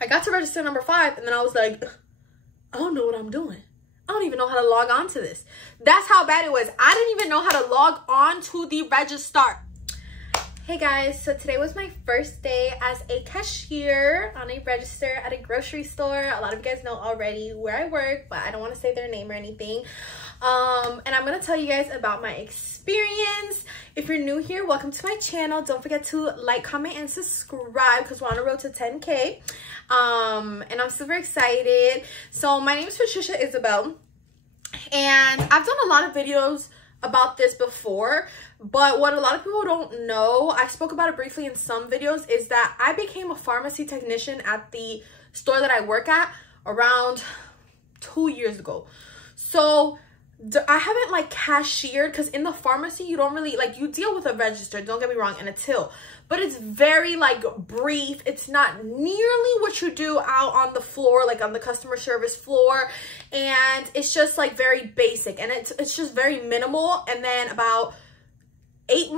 I got to register number 5, and then I was like, I don't know what I'm doing. I don't even know how to log on to this. That's how bad it was. I didn't even know how to log on to the register. Hey guys, so today was my first day as a cashier on a register at a grocery store. A lot of you guys know already where I work, but I don't want to say their name or anything. And I'm going to tell you guys about my experience. If you're new here, welcome to my channel. Don't forget to like, comment, and subscribe because we're on the road to 10K. And I'm super excited. So my name is Patricia Isabelle, and I've done a lot of videos about this before, but what a lot of people don't know, I spoke about it briefly in some videos, is that I became a pharmacy technician at the store that I work at around 2 years ago. So I haven't like cashiered, because in the pharmacy you don't really like, you deal with a register, don't get me wrong, and a till, but it's very like brief. It's not nearly what you do out on the floor, like on the customer service floor, and it's just like very basic, and it's just very minimal. And then about 8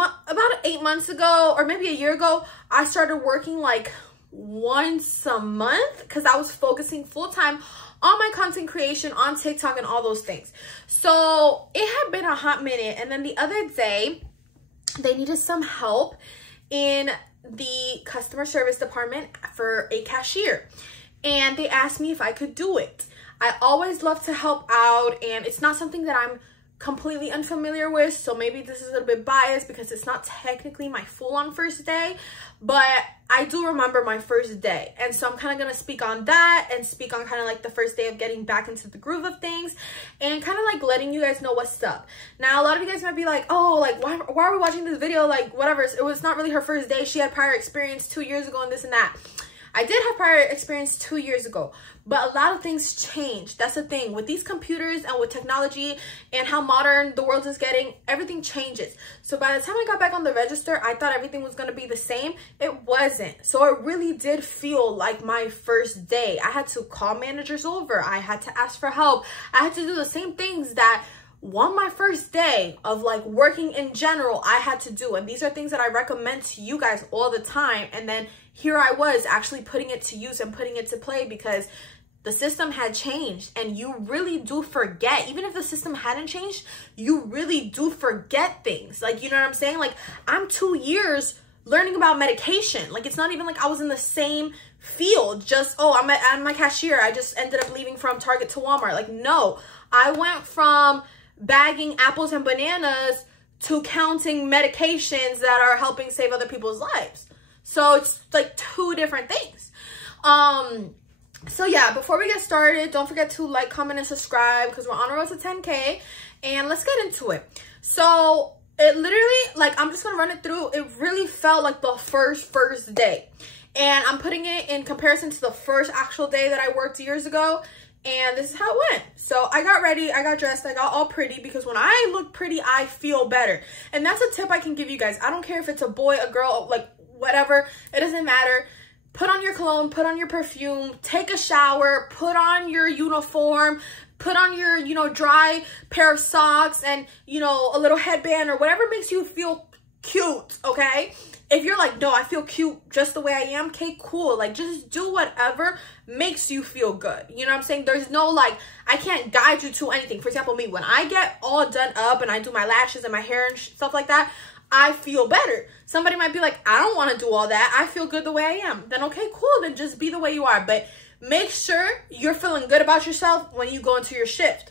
months ago, or maybe a year ago, I started working like once a month because I was focusing full-time on my content creation on TikTok and all those things. So it had been a hot minute, and then the other day they needed some help in the customer service department for a cashier, and they asked me if I could do it. I always love to help out, and it's not something that I'm completely unfamiliar with, so maybe this is a little bit biased because it's not technically my full-on first day, but I do remember my first day, and so I'm kind of going to speak on that and speak on kind of like the first day of getting back into the groove of things and kind of like letting you guys know what's up. Now a lot of you guys might be like, oh, like why are we watching this video, like whatever, it was not really her first day, she had prior experience 2 years ago and this and that. I did have prior experience 2 years ago, but a lot of things changed. That's the thing with these computers and with technology and how modern the world is getting, everything changes. So by the time I got back on the register, I thought everything was going to be the same. It wasn't. So it really did feel like my first day. I had to call managers over. I had to ask for help. I had to do the same things that on my first day of like working in general, I had to do. And these are things that I recommend to you guys all the time. And then here I was actually putting it to use and putting it to play because the system had changed, and you really do forget. Even if the system hadn't changed, you really do forget things. Like, you know what I'm saying? Like, I'm 2 years learning about medication. Like, it's not even like I was in the same field. Just, oh, I'm my cashier. I just ended up leaving from Target to Walmart. Like, no, I went from bagging apples and bananas to counting medications that are helping save other people's lives. So it's like 2 different things. So yeah, before we get started, don't forget to like, comment, and subscribe because we're on the road to 10K, and let's get into it. So it literally, like, I'm just gonna run it through. It really felt like the first day, and I'm putting it in comparison to the first actual day that I worked years ago, and this is how it went. So I got ready, I got dressed, I got all pretty, because when I look pretty, I feel better. And that's a tip I can give you guys. I don't care if it's a boy, a girl, like whatever, it doesn't matter. Put on your cologne, put on your perfume, take a shower, put on your uniform, put on your, you know, dry pair of socks and, you know, a little headband or whatever makes you feel cute, okay? If you're like, no, I feel cute just the way I am, okay, cool. Like, just do whatever makes you feel good. You know what I'm saying? There's no, like, I can't guide you to anything. For example, me, when I get all done up and I do my lashes and my hair and stuff like that, I feel better. Somebody might be like, I don't want to do all that. I feel good the way I am. Then okay, cool. Then just be the way you are. But make sure you're feeling good about yourself when you go into your shift.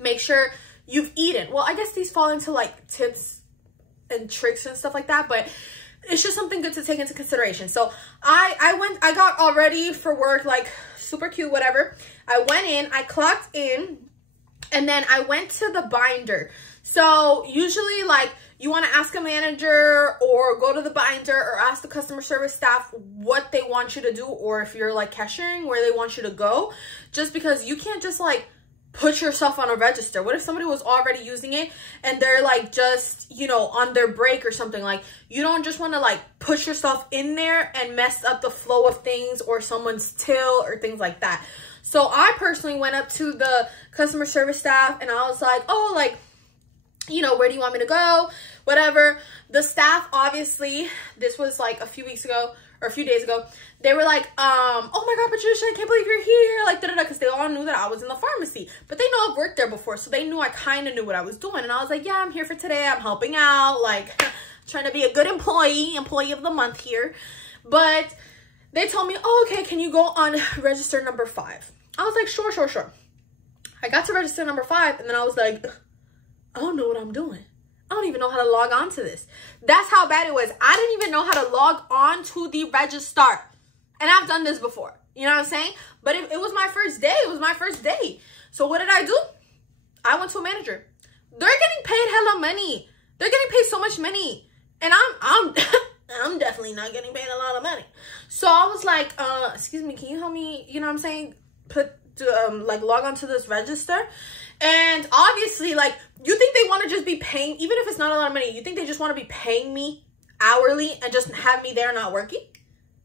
Make sure you've eaten. Well, I guess these fall into like tips and tricks and stuff like that, but it's just something good to take into consideration. So I got all ready for work, like super cute, whatever. I went in, I clocked in, and then I went to the binder. So usually, like, you want to ask a manager or go to the binder or ask the customer service staff what they want you to do, or if you're like cashiering, where they want you to go, just because you can't just like put yourself on a register. What if somebody was already using it and they're like just, you know, on their break or something? Like, you don't just want to like push yourself in there and mess up the flow of things or someone's till or things like that. So I personally went up to the customer service staff and I was like, oh, like, you know, where do you want me to go? Whatever. The staff, obviously, this was like a few weeks ago, or a few days ago, they were like, oh my God, Patricia, I can't believe you're here, like, da-da-da, because they all knew that I was in the pharmacy, but they know I've worked there before, so they knew I kind of knew what I was doing, and I was like, yeah, I'm here for today, I'm helping out, like, trying to be a good employee of the month here. But they told me, oh, okay, can you go on register number 5? I was like, sure. I got to register number 5, and then I was like, I don't know what I'm doing. I don't even know how to log on to this. That's how bad it was. I didn't even know how to log on to the register. And I've done this before. You know what I'm saying? But it was my first day. It was my first day. So what did I do? I went to a manager. They're getting paid hella money. They're getting paid so much money. And I'm definitely not getting paid a lot of money. So I was like, excuse me, can you help me, you know what I'm saying, like log on to this register? And obviously, like, you think they want to just be paying, even if it's not a lot of money, you think they just want to be paying me hourly and just have me there not working?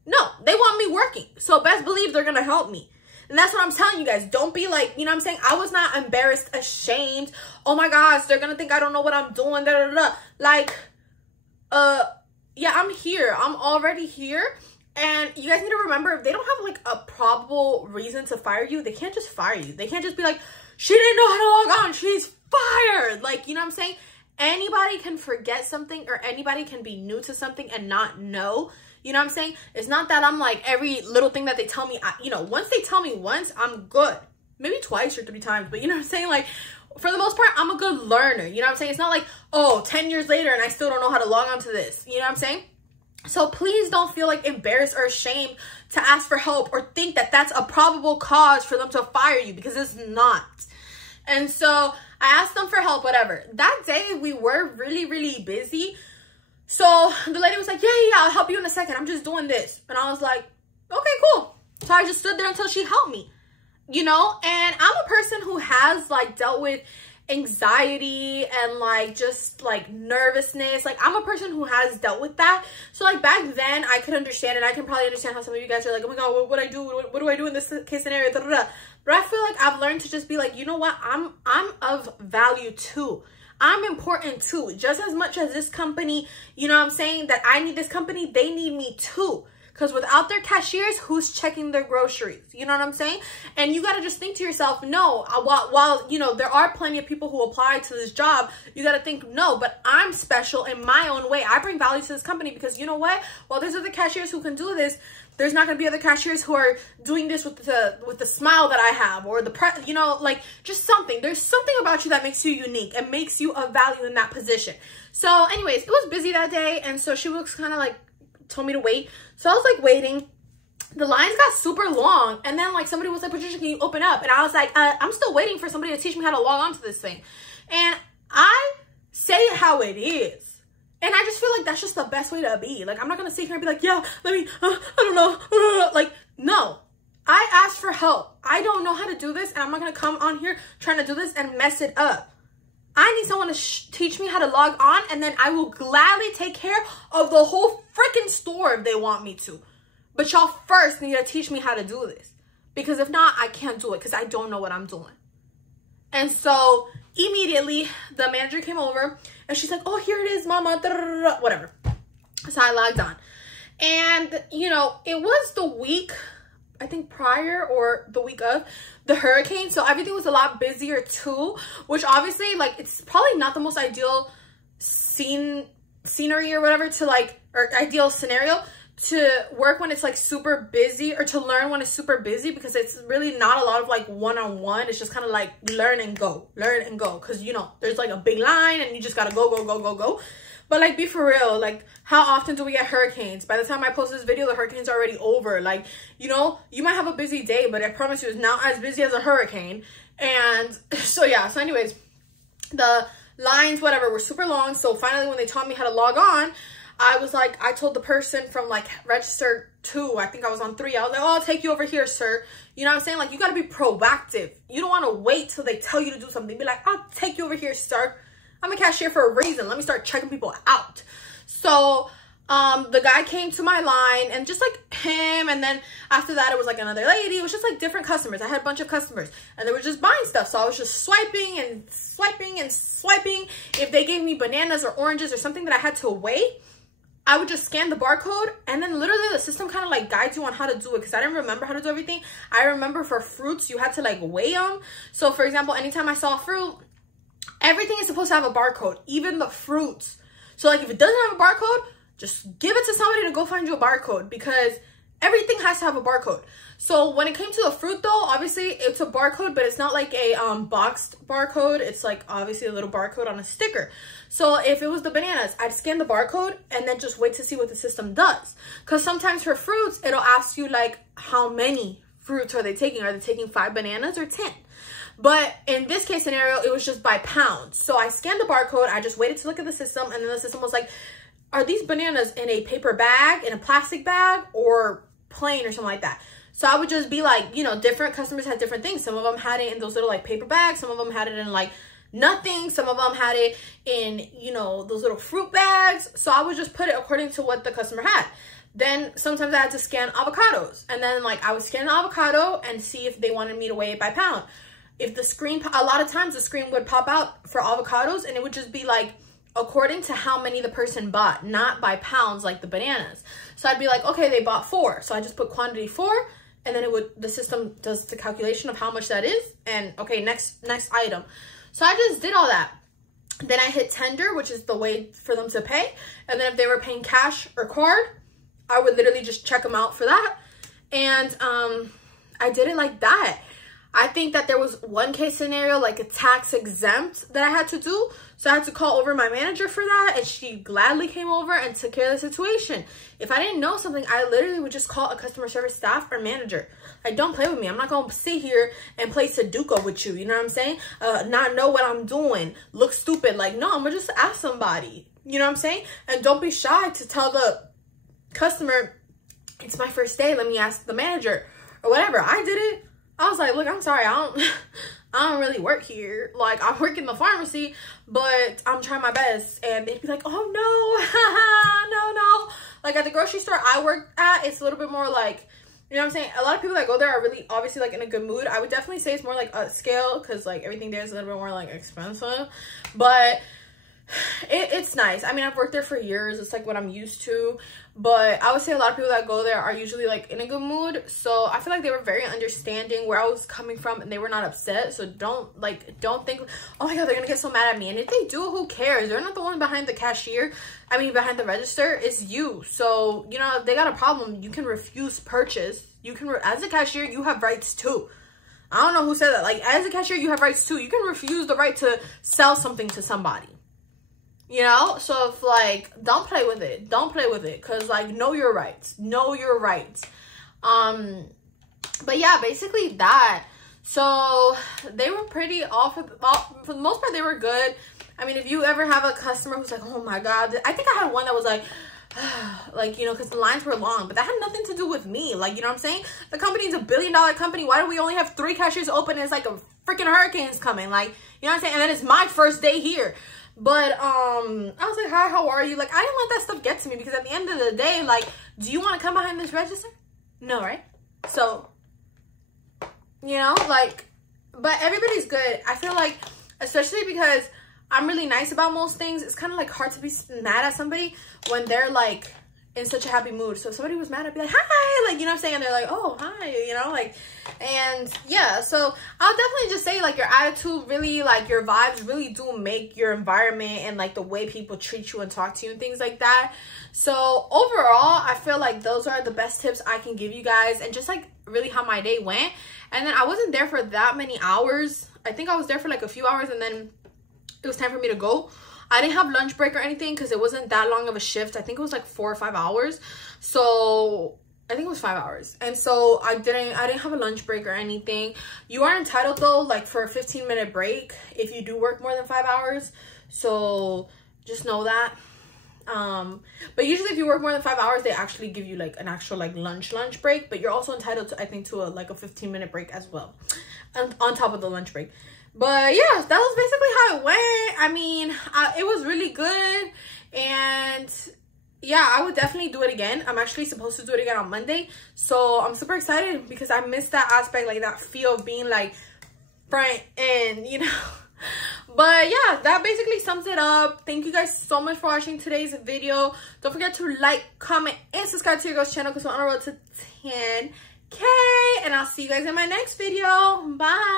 No, they want me working. So best believe they're going to help me. And that's what I'm telling you guys. Don't be like, you know what I'm saying? I was not embarrassed, ashamed. Oh my gosh, they're going to think I don't know what I'm doing. Da, da, da. Like, yeah, I'm here. I'm already here. And you guys need to remember, if they don't have like a probable reason to fire you, they can't just fire you. They can't just be like, she didn't know how to log on, she's fired. Like, you know what I'm saying? Anybody can forget something, or anybody can be new to something and not know. You know what I'm saying? It's not that I'm like, every little thing that they tell me, you know, once they tell me once, I'm good. Maybe twice or 3 times, but you know what I'm saying? Like, for the most part, I'm a good learner. You know what I'm saying? It's not like, oh, 10 years later and I still don't know how to log on to this. You know what I'm saying? So please don't feel like embarrassed or ashamed to ask for help or think that that's a probable cause for them to fire you, because it's not. And so I asked them for help, whatever. That day we were really, really busy. So the lady was like, yeah, I'll help you in a second. I'm just doing this. And I was like, okay, cool. So I just stood there until she helped me, you know? And I'm a person who has like dealt with anxiety and like just like nervousness. Like, I'm a person who has dealt with that. So like back then I could understand, and I can probably understand how some of you guys are like, oh my God, what do I do in this case scenario? Da, da, da. But I feel like I've learned to just be like, you know what, I'm of value too. I'm important too. Just as much as this company, you know what I'm saying, that I need this company, they need me too. Because without their cashiers, who's checking their groceries? You know what I'm saying? And you got to just think to yourself, no, while, you know, there are plenty of people who apply to this job, you got to think, no, but I'm special in my own way. I bring value to this company because, you know what? While there's other cashiers who can do this, there's not going to be other cashiers who are doing this with the smile that I have, or you know, like, just something. There's something about you that makes you unique and makes you of value in that position. So anyways, it was busy that day. And so she was kind of like, told me to wait. So I was like waiting. The lines got super long, and then like somebody was like, Patricia, can you open up? And I was like, I'm still waiting for somebody to teach me how to log on to this thing. And I say it how it is, and I just feel like that's just the best way to be. Like, I'm not gonna sit here and be like, yeah, let me, I don't know, like, no. I asked for help. I don't know how to do this, and I'm not gonna come on here trying to do this and mess it up. I need someone to teach me how to log on, and then I will gladly take care of the whole freaking store if they want me to. But y'all first need to teach me how to do this, because if not, I can't do it because I don't know what I'm doing. And so immediately the manager came over and she's like, oh, here it is, mama, da, da, da, da. Whatever. So I logged on, and you know, it was the week, I think prior or the week of the hurricane, so everything was a lot busier too, which obviously, like, it's probably not the most ideal scenery or whatever to like, or ideal scenario to work when it's like super busy, or to learn when it's super busy, because it's really not a lot of like one-on-one. It's just kind of like learn and go, because you know, there's like a big line and you just gotta go. But like, be for real, like, how often do we get hurricanes? By the time I post this video, the hurricane's already over. Like, you know, you might have a busy day, but I promise you it's not as busy as a hurricane. And so yeah, so anyways, the lines, whatever, were super long. So finally, when they taught me how to log on, I was like, I told the person from like register 2, I think I was on 3. I was like, oh, I'll take you over here, sir. You know what I'm saying? Like, you got to be proactive. You don't want to wait till they tell you to do something. Be like, I'll take you over here, sir. I'm a cashier for a reason. Let me start checking people out. So the guy came to my line, and just like him, and then after that it was like another lady. It was just like different customers. I had a bunch of customers, and they were just buying stuff. So I was just swiping and swiping and swiping. If they gave me bananas or oranges or something that I had to weigh, I would just scan the barcode, and then literally the system kind of like guides you on how to do it, because I didn't remember how to do everything. I remember for fruits, you had to like weigh them. So for example, anytime I saw a fruit, everything is supposed to have a barcode, even the fruits. So like if it doesn't have a barcode, just give it to somebody to go find you a barcode, because everything has to have a barcode. So when it came to the fruit though, obviously it's a barcode, but it's not like a boxed barcode. It's like obviously a little barcode on a sticker. So if it was the bananas, I'd scan the barcode and then just wait to see what the system does. Because sometimes for fruits, it'll ask you like how many fruits are they taking? Are they taking 5 bananas or 10? But in this case scenario, it was just by pounds. So I scanned the barcode, I just waited to look at the system, and then the system was like, are these bananas in a paper bag, in a plastic bag, or plain or something like that? So I would just be like, you know, different customers had different things. Some of them had it in those little like paper bags. Some of them had it in like nothing. Some of them had it in, you know, those little fruit bags. So I would just put it according to what the customer had. Then sometimes I had to scan avocados. And then like I would scan the avocado and see if they wanted me to weigh it by pound. If the screen, a lot of times the screen would pop out for avocados and it would just be like, according to how many the person bought, not by pounds like the bananas. So I'd be like, okay, they bought 4. So I just put quantity 4, and then the system does the calculation of how much that is. And okay, next item. So I just did all that. Then I hit tender, which is the way for them to pay. And then if they were paying cash or card, I would literally just check them out for that. And I did it like that. I think that there was one case scenario, like a tax exempt that I had to do. So I had to call over my manager for that, and she gladly came over and took care of the situation. If I didn't know something, I literally would just call a customer service staff or manager. Like, don't play with me. I'm not going to sit here and play Sudoku with you. You know what I'm saying? Not know what I'm doing. Look stupid. Like, no, I'm going to just ask somebody. You know what I'm saying? And don't be shy to tell the customer, it's my first day. Let me ask the manager or whatever. I did it. I was like, look, I'm sorry, I don't really work here. Like, I work in the pharmacy, but I'm trying my best. And they'd be like, oh no, no. Like at the grocery store I work at, it's a little bit more like, you know what I'm saying? A lot of people that go there are really obviously like in a good mood. I would definitely say it's more like upscale, because like everything there is a little bit more like expensive. But it's nice. I mean, I've worked there for years. It's like what I'm used to. But I would say a lot of people that go there are usually like in a good mood. So I feel like they were very understanding where I was coming from, and they were not upset. So don't think, oh my god, they're gonna get so mad at me. And if they do, who cares? They're not the one behind the cashier. I mean, behind the register. It's you. So, you know, if they got a problem, you can refuse purchase. You can, as a cashier, you have rights too. I don't know who said that. Like, as a cashier, you have rights too. You can refuse the right to sell something to somebody. You know, so if like, don't play with it, because like, know your rights, but yeah, basically that. So they were pretty for the most part, they were good. I mean, if you ever have a customer who's like, oh my god, I think I had one that was like, like, you know, because the lines were long, but that had nothing to do with me. Like, you know what I'm saying? The company's $1 billion company. Why do we only have 3 cashiers open and it's like a freaking hurricane's coming? Like, you know what I'm saying? And then it's my first day here. But I was like, hi, how are you? Like, I didn't let that stuff get to me, because at the end of the day, like, do you want to come behind this register? No, right? So, you know, like, but everybody's good. I feel like, especially because I'm really nice about most things, it's kind of like hard to be mad at somebody when they're like in such a happy mood. So if somebody was mad, I'd be like, hi, like, you know what I'm saying? And they're like, oh, hi, you know, like, and yeah, so I'll definitely just say, like, your attitude really, like, your vibes really do make your environment and like the way people treat you and talk to you and things like that. So overall, I feel like those are the best tips I can give you guys, and just like really how my day went. And then I wasn't there for that many hours. I think I was there for like a few hours, and then it was time for me to go. I didn't have lunch break or anything because it wasn't that long of a shift. I think it was like 4 or 5 hours. So I think it was 5 hours. And so I didn't have a lunch break or anything. You are entitled though, like, for a 15-minute break if you do work more than 5 hours. So just know that. But usually if you work more than 5 hours, they actually give you like an actual like lunch break. But you're also entitled to, I think, to a 15-minute break as well, on top of the lunch break. But yeah, that was basically how it went. I mean, it was really good. And yeah, I would definitely do it again. I'm actually supposed to do it again on Monday. So I'm super excited because I missed that aspect, like that feel of being like front end, you know. But yeah, that basically sums it up. Thank you guys so much for watching today's video. Don't forget to like, comment, and subscribe to your girl's channel because we're on the road to 10K. And I'll see you guys in my next video. Bye.